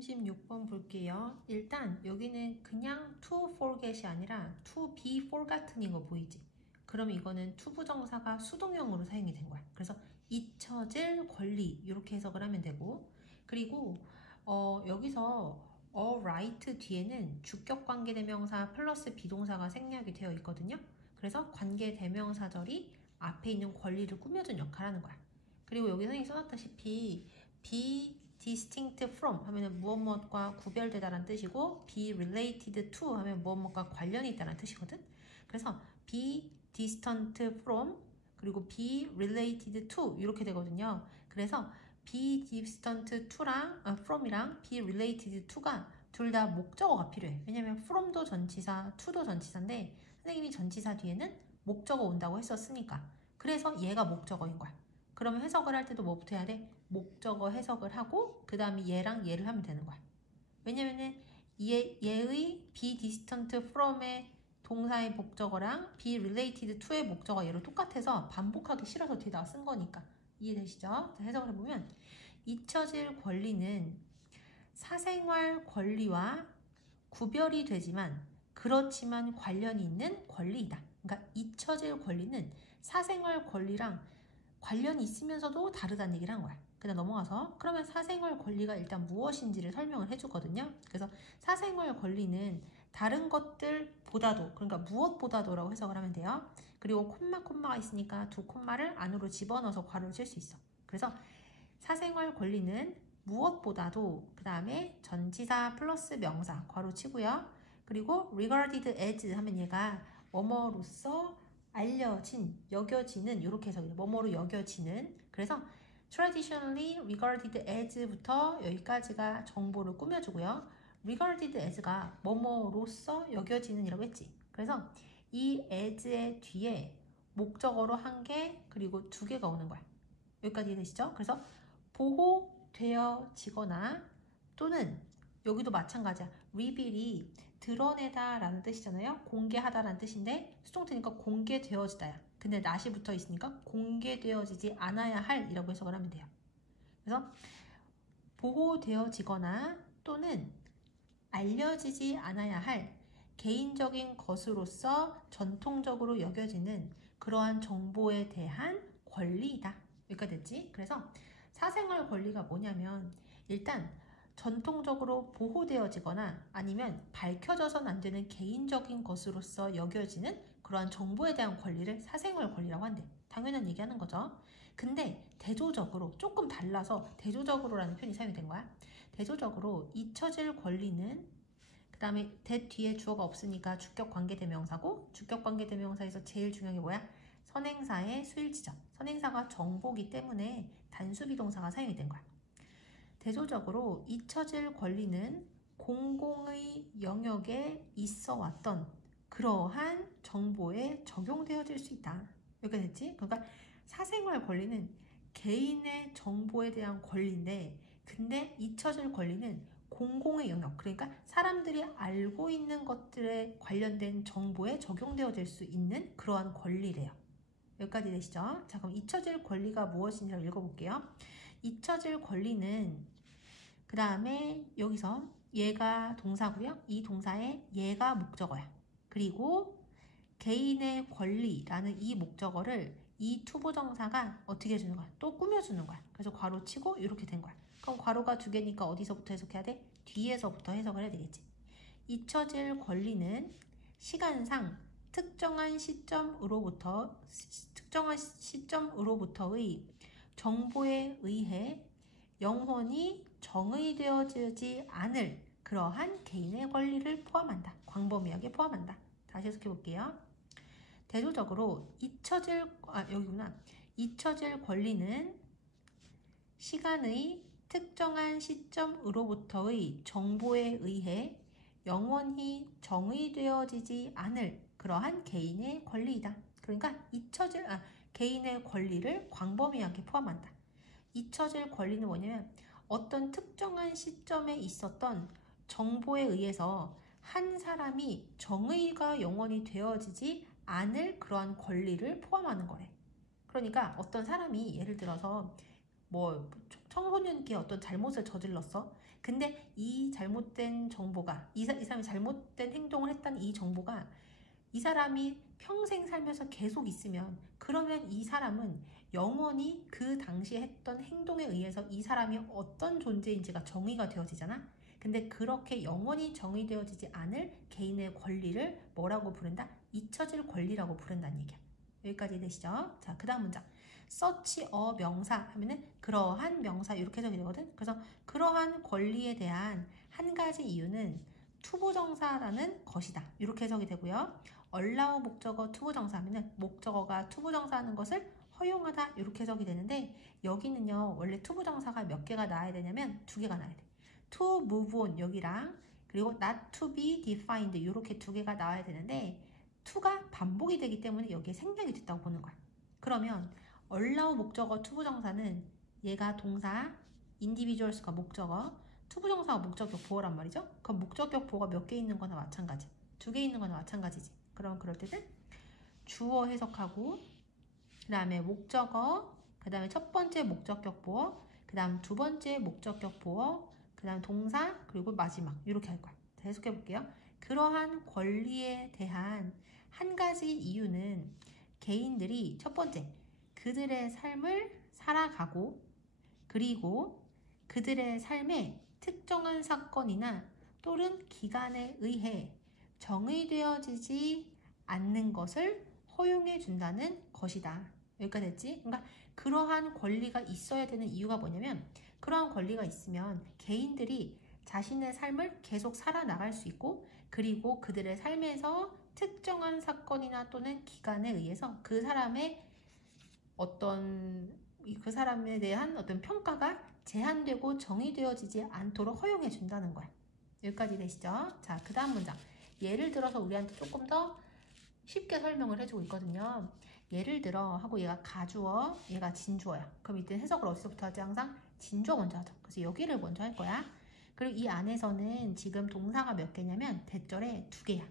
36번 볼게요. 일단 여기는 그냥 to forget이 아니라 to be forgotten인 거 보이지? 그럼 이거는 to 부정사가 수동형으로 사용이 된 거야. 그래서 잊혀질 권리 이렇게 해석을 하면 되고, 그리고 여기서 alright 뒤에는 주격 관계대명사 플러스 비동사가 생략이 되어 있거든요. 그래서 관계대명사절이 앞에 있는 권리를 꾸며준 역할을 하는 거야. 그리고 여기 선생님이 써놨다시피 be distinct from 하면 무엇무엇과 구별되다라는 뜻이고 be related to 하면 무엇무엇과 관련이 있다는 뜻이거든. 그래서 be distant from 그리고 be related to 이렇게 되거든요. 그래서 be distant to랑 from이랑 be related to가 둘 다 목적어가 필요해. 왜냐면 from도 전치사, to도 전치사인데 선생님이 전치사 뒤에는 목적어 온다고 했었으니까. 그래서 얘가 목적어인 거야. 그러면 해석을 할 때도 뭐부터 해야 돼? 목적어 해석을 하고 그 다음에 얘랑 얘를 하면 되는 거야. 왜냐면은 얘의 be distant from의 동사의 목적어랑 be related to의 목적어 얘로 똑같아서 반복하기 싫어서 뒤에다 쓴 거니까. 이해되시죠? 자, 해석을 해보면 잊혀질 권리는 사생활 권리와 구별이 되지만 그렇지만 관련이 있는 권리이다. 그러니까 잊혀질 권리는 사생활 권리랑 관련이 있으면서도 다르다는 얘기를 한 거야. 그다음 넘어가서 그러면 사생활 권리가 일단 무엇인지를 설명을 해주거든요. 그래서 사생활 권리는 다른 것들보다도 그러니까 무엇보다도라고 해석을 하면 돼요. 그리고 콤마가 있으니까 두 콤마를 안으로 집어넣어서 괄호를 칠 수 있어. 그래서 사생활 권리는 무엇보다도 그 다음에 전치사 플러스 명사 괄호 치고요. 그리고 regarded as 하면 얘가 뭐뭐로서 알려진, 여겨지는 이렇게 해석해요. 뭐뭐로 여겨지는. 그래서 traditionally regarded as부터 여기까지가 정보를 꾸며주고요. regarded as가 뭐뭐로서 여겨지는 이라고 했지. 그래서 이 as의 뒤에 목적어로 한 개 그리고 두 개가 오는 거야. 여기까지 이해되시죠? 그래서 보호되어지거나 또는 여기도 마찬가지야. reveal이 드러내다 라는 뜻이잖아요. 공개하다 라는 뜻인데 수동태니까 공개되어지다야. 근데 not이 붙어 있으니까 공개되어지지 않아야 할 이라고 해석을 하면 돼요. 그래서 보호되어지거나 또는 알려지지 않아야 할 개인적인 것으로서 전통적으로 여겨지는 그러한 정보에 대한 권리이다. 여기까지 됐지? 그래서 사생활 권리가 뭐냐면 일단 전통적으로 보호되어지거나 아니면 밝혀져선 안 되는 개인적인 것으로서 여겨지는 그러한 정보에 대한 권리를 사생활 권리라고 한대. 당연한 얘기하는 거죠. 근데 대조적으로 조금 달라서 대조적으로라는 표현이 사용이 된 거야. 대조적으로 잊혀질 권리는 그 다음에 that 뒤에 주어가 없으니까 주격 관계대명사고 주격 관계대명사에서 제일 중요한 게 뭐야? 선행사의 수일지점. 선행사가 정보기 때문에 단수비동사가 사용이 된 거야. 대조적으로 잊혀질 권리는 공공의 영역에 있어 왔던 그러한 정보에 적용되어질 수 있다. 여기까지 됐지? 그러니까 사생활 권리는 개인의 정보에 대한 권리인데 근데 잊혀질 권리는 공공의 영역, 그러니까 사람들이 알고 있는 것들에 관련된 정보에 적용되어질 수 있는 그러한 권리래요. 여기까지 되시죠? 자, 그럼 잊혀질 권리가 무엇인지를 읽어볼게요. 잊혀질 권리는 그 다음에 여기서 얘가 동사고요. 이 동사에 얘가 목적어야. 그리고 개인의 권리라는 이 목적어를 이 투부정사가 어떻게 해주는 거야? 또 꾸며주는 거야. 그래서 괄호 치고 이렇게 된 거야. 그럼 괄호가 두 개니까 어디서부터 해석해야 돼? 뒤에서부터 해석을 해야 되겠지. 잊혀질 권리는 시간상 특정한 시점으로부터의 정보에 의해 영원히 정의되어지지 않을 그러한 개인의 권리를 포함한다. 광범위하게 포함한다. 다시 해석해 볼게요. 대조적으로 잊혀질 권리는 시간의 특정한 시점으로부터의 정보에 의해 영원히 정의되어지지 않을 그러한 개인의 권리이다. 그러니까 개인의 권리를 광범위하게 포함한다. 잊혀질 권리는 뭐냐면 어떤 특정한 시점에 있었던 정보에 의해서 한 사람이 정의가 영원히 되어지지 않을 그러한 권리를 포함하는 거래. 그러니까 어떤 사람이 예를 들어서 뭐 청소년기에 어떤 잘못을 저질렀어. 근데 이 잘못된 정보가 이 사람이 잘못된 행동을 했다는 이 정보가 이 사람이 평생 살면서 계속 있으면 그러면 이 사람은 영원히 그 당시에 했던 행동에 의해서 이 사람이 어떤 존재인지가 정의가 되어지잖아. 근데 그렇게 영원히 정의되어지지 않을 개인의 권리를 뭐라고 부른다? 잊혀질 권리라고 부른다는 얘기야. 여기까지 되시죠? 자, 그 다음 문장. such a 명사 하면은 그러한 명사 이렇게 해석이 되거든. 그래서 그러한 권리에 대한 한 가지 이유는 투부정사라는 것이다. 이렇게 해석이 되고요. allow 목적어 투부정사 하면은 목적어가 투부정사하는 것을 허용하다 이렇게 해석이 되는데 여기는요 원래 투부정사가 몇 개가 나와야 되냐면 두 개가 나와야 돼. to move on 여기랑 그리고 not to be defined 이렇게 두 개가 나와야 되는데 to가 반복이 되기 때문에 여기에 생략이 됐다고 보는 거야. 그러면 allow 목적어 투부정사는 얘가 동사 individuals가 목적어 투부정사가 목적격 보어란 말이죠. 그럼 목적격 보어가 몇 개 있는 거나 마찬가지. 두 개 있는 거나 마찬가지지. 그럼 그럴 때는 주어 해석하고 그 다음에 목적어 그 다음에 첫 번째 목적격 보어 그 다음 두 번째 목적격 보어 그 다음 동사 그리고 마지막 이렇게 할 거야. 자, 해석해 볼게요. 그러한 권리에 대한 한 가지 이유는 개인들이 첫 번째 그들의 삶을 살아가고 그리고 그들의 삶에 특정한 사건이나 또는 기간에 의해 정의되어지지 않는 것을 허용해 준다는 것이다. 여기까지 됐지? 그러니까 그러한 권리가 있어야 되는 이유가 뭐냐면 그러한 권리가 있으면 개인들이 자신의 삶을 계속 살아나갈 수 있고 그리고 그들의 삶에서 특정한 사건이나 또는 기간에 의해서 그 사람의 그 사람에 대한 어떤 평가가 제한되고 정의되어지지 않도록 허용해 준다는 거야. 여기까지 되시죠? 자, 그 다음 문장. 예를 들어서 우리한테 조금 더 쉽게 설명을 해주고 있거든요. 예를 들어 하고 얘가 가주어, 얘가 진주어야. 그럼 이때 해석을 어디서부터 하지? 항상 진주어 먼저 하죠. 그래서 여기를 먼저 할 거야. 그리고 이 안에서는 지금 동사가 몇 개냐면 대절에 두 개야.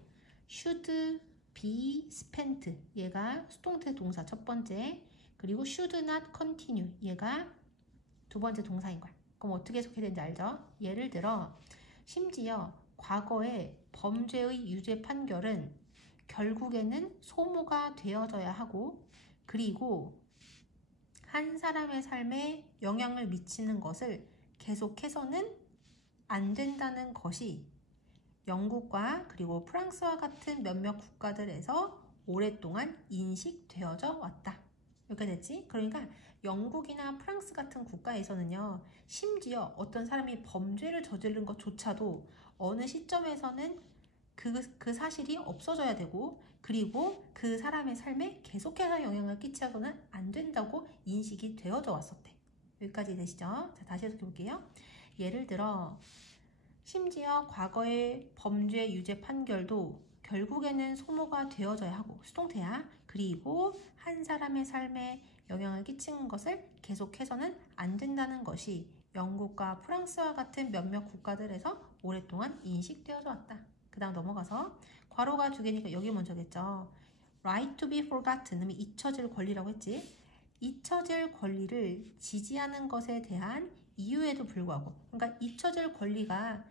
should be spent. 얘가 수동태 동사 첫 번째. 그리고 should not continue. 얘가 두 번째 동사인 거야. 그럼 어떻게 해석해야 되는지 알죠? 예를 들어 심지어 과거의 범죄의 유죄 판결은 결국에는 소모가 되어져야 하고 그리고 한 사람의 삶에 영향을 미치는 것을 계속해서는 안 된다는 것이 영국과 그리고 프랑스와 같은 몇몇 국가들에서 오랫동안 인식되어져 왔다. 이렇게 됐지? 그러니까 영국이나 프랑스 같은 국가에서는요, 심지어 어떤 사람이 범죄를 저지른 것조차도 어느 시점에서는 그 사실이 없어져야 되고, 그리고 그 사람의 삶에 계속해서 영향을 끼쳐서는 안 된다고 인식이 되어져 왔었대. 여기까지 되시죠? 자, 다시 해석해 볼게요. 예를 들어, 심지어 과거의 범죄 유죄 판결도 결국에는 소모가 되어져야 하고 수동태야. 그리고 한 사람의 삶에 영향을 끼치는 것을 계속해서는 안 된다는 것이 영국과 프랑스와 같은 몇몇 국가들에서 오랫동안 인식되어져 왔다. 그 다음 넘어가서 괄호가 두 개니까 여기 먼저겠죠. Right to be forgotten, 잊혀질 권리라고 했지. 잊혀질 권리를 지지하는 것에 대한 이유에도 불구하고 그러니까 잊혀질 권리가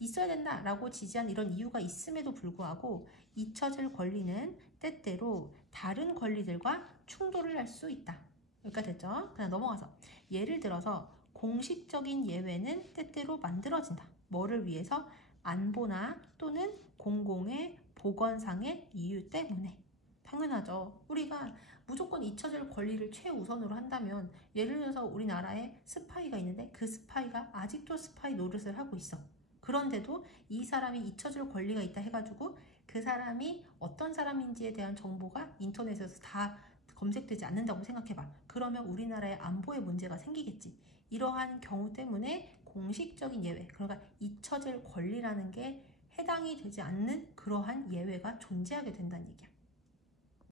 있어야 된다라고 지지한 이런 이유가 있음에도 불구하고 잊혀질 권리는 때때로 다른 권리들과 충돌을 할 수 있다. 여기까지 됐죠? 그냥 넘어가서 예를 들어서 공식적인 예외는 때때로 만들어진다. 뭐를 위해서? 안보나 또는 공공의 보건상의 이유 때문에. 당연하죠. 우리가 무조건 잊혀질 권리를 최우선으로 한다면 예를 들어서 우리나라에 스파이가 있는데 그 스파이가 아직도 스파이 노릇을 하고 있어. 그런데도 이 사람이 잊혀질 권리가 있다 해가지고 그 사람이 어떤 사람인지에 대한 정보가 인터넷에서 다 검색되지 않는다고 생각해봐. 그러면 우리나라의 안보에 문제가 생기겠지. 이러한 경우 때문에 공식적인 예외, 그러니까 잊혀질 권리라는 게 해당이 되지 않는 그러한 예외가 존재하게 된다는 얘기야.